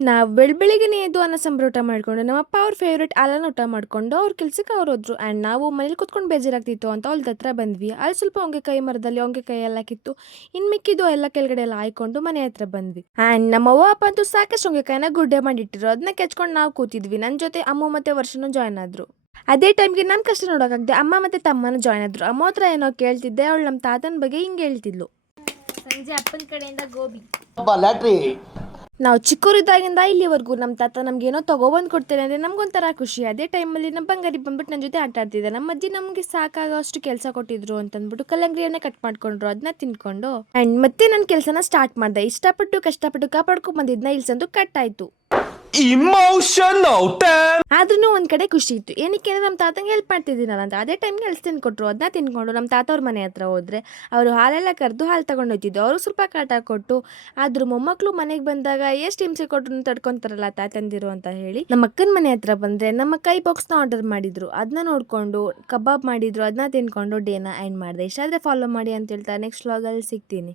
ನಾವು ಬೆಳಬೆಳಿಗ್ಗೆನೇ ಎದ್ದು ಅನ್ನ ಸಾಂಬಾರು ಊಟ ಮಾಡ್ಕೊಂಡು ನಮ್ಮಪ್ಪ ಅವ್ರ ಫೇವ್ರೇಟ್ ಹಾಲನ್ನ ಊಟ ಮಾಡ್ಕೊಂಡು ಅವ್ರ ಕೆಲ್ಸಕ್ಕೆ ಅವ್ರು ಹೋದ್ರು. ಆ್ಯಂಡ್ ನಾವು ಮನೇಲಿ ಕುತ್ಕೊಂಡು ಬೇಜಾರಾಗ್ತಿತ್ತು ಅಂತ ಹೊಲ್ದ ಹತ್ರ ಬಂದ್ವಿ. ಅಲ್ಲಿ ಸ್ವಲ್ಪ ಹೊಂಗೆಕಾಯಿ ಮರದಲ್ಲಿ ಹೊಂಗೆಕಾಯಿ ಎಲ್ಲ ಕಿತ್ತು ಇನ್ನು ಮಿಕ್ಕಿದ್ದು ಎಲ್ಲ ಕೆಳಗಡೆ ಎಲ್ಲ ಹಾಯ್ಕೊಂಡು ಮನೆ ಹತ್ರ ಬಂದ್ವಿ. ಆ್ಯಂಡ್ ನಮ್ಮ ಅವ್ವ ಅಪ್ಪ ಅಂತೂ ಸಾಕಷ್ಟು ಹೊಂಗೆಕಾಯಿನ ಗುಡ್ಡೆ ಮಾಡಿಟ್ಟಿರು. ಅದನ್ನ ಕೆಚ್ಕೊಂಡು ನಾವು ಕೂತಿದ್ವಿ. ನನ್ನ ಜೊತೆ ಅಮ್ಮ ಮತ್ತು ವರ್ಷನೂ ಜಾಯ್ನ್ ಆದ್ರು. ಅದೇ ಟೈಮ್ಗೆ ನಮ್ಮ ಕಷ್ಟ ನೋಡೋಕ್ಕಾಗದೆ ಅಮ್ಮ ಮತ್ತು ತಮ್ಮನೂ ಜಾಯ್ನ್ ಆದ್ರು. ಅಮ್ಮ ಹತ್ರ ಏನೋ ಕೇಳ್ತಿದ್ದೆ, ಅವಳು ನಮ್ಮ ತಾತನ ಬಗ್ಗೆ ಹಿಂಗೆ ಹೇಳ್ತಿದ್ಲು. ಸಂಜೆ ಅಪ್ಪನ ಕಡೆಯಿಂದ ಗೋಬಿ. ನಾವು ಚಿಕ್ಕವರಿದ್ದಾಗಿಂದ ಇಲ್ಲಿವರೆಗೂ ನಮ್ಮ ತಾತ ನಮ್ಗೇನೋ ತೊಗೊಬಂದು ಕೊಡ್ತಾರೆ ಅಂದರೆ ನಮ್ಗೊಂಥರ ಖುಷಿ. ಅದೇ ಟೈಮಲ್ಲಿ ನಮ್ಮ ಬಂಗಾರಿ ಬಂದ್ಬಿಟ್ಟು ನನ್ನ ಜೊತೆ ಆಟ ಆಡ್ತಿದ್ದೆ. ನಮ್ಮ ಅಜ್ಜಿ ನಮಗೆ ಸಾಕಾಗೋಷ್ಟು ಕೆಲಸ ಕೊಟ್ಟಿದ್ರು ಅಂತಂದ್ಬಿಟ್ಟು ಕಲ್ಲಂಗಡಿಯನ್ನೇ ಕಟ್ ಮಾಡ್ಕೊಂಡ್ರು. ಅದನ್ನ ತಿನ್ಕೊಂಡು ಆ್ಯಂಡ್ ಮತ್ತೆ ನನ್ನ ಕೆಲಸನ ಸ್ಟಾರ್ಟ್ ಮಾಡಿದೆ. ಇಷ್ಟಪಟ್ಟು ಕಷ್ಟಪಟ್ಟು ಕಾಪಾಡ್ಕೊಂಡು ಬಂದಿದ್ದನ್ನ ಇಲ್ಸಂದು ಕಟ್ ಆಯಿತು. ಆದ್ರೂ ಒಂದ್ ಕಡೆ ಖುಷಿ ಇತ್ತು. ಏನಕ್ಕೆ ಅಂದ್ರೆ ನಮ್ಮ ತಾತಂಗೆ ಹೆಲ್ಪ್ ಮಾಡ್ತಿದ್ದೀನಲ್ಲ ಅಂತ. ಅದೇ ಟೈಮ್ಗೆ ಎಲ್ಸ್ ಕೊಟ್ಟರು. ಅದನ್ನ ತಿನ್ಕೊಂಡು ನಮ್ಮ ತಾತ ಅವ್ರ ಮನೆ ಹತ್ರ ಹೋದ್ರೆ ಅವರು ಹಾಲೆಲ್ಲ ಕರೆದು ಹಾಲು ತಗೊಂಡೋಯ್ತಿದ್ದು. ಅವರು ಸ್ವಲ್ಪ ಕಾಟ ಕೊಟ್ಟು ಆದ್ರೂ ಮೊಮ್ಮಕ್ಕಳು ಮನೆಗೆ ಬಂದಾಗ ಎಷ್ಟು ಹಿಂಸೆ ಕೊಟ್ಟರು ತಡ್ಕೊಂತಾರಲ್ಲ ತಾತಂದಿರು ಅಂತ ಹೇಳಿ ನಮ್ಮ ಅಕ್ಕನ ಮನೆ ಹತ್ರ ಬಂದ್ರೆ ನಮ್ಮ ಕೈ ಬಾಕ್ಸ್ನ ಆರ್ಡರ್ ಮಾಡಿದ್ರು. ಅದನ್ನ ನೋಡ್ಕೊಂಡು ಕಬಾಬ್ ಮಾಡಿದ್ರು. ಅದನ್ನ ತಿನ್ಕೊಂಡು ಡೇನ ಎಂಡ್ ಮಾಡಿದೆ. ಇಷ್ಟ ಆದ್ರೆ ಫಾಲೋ ಮಾಡಿ ಅಂತ ಹೇಳ್ತಾ ನೆಕ್ಸ್ಟ್ ವ್ಲಾಗಲ್ಲಿ ಸಿಗ್ತೀನಿ.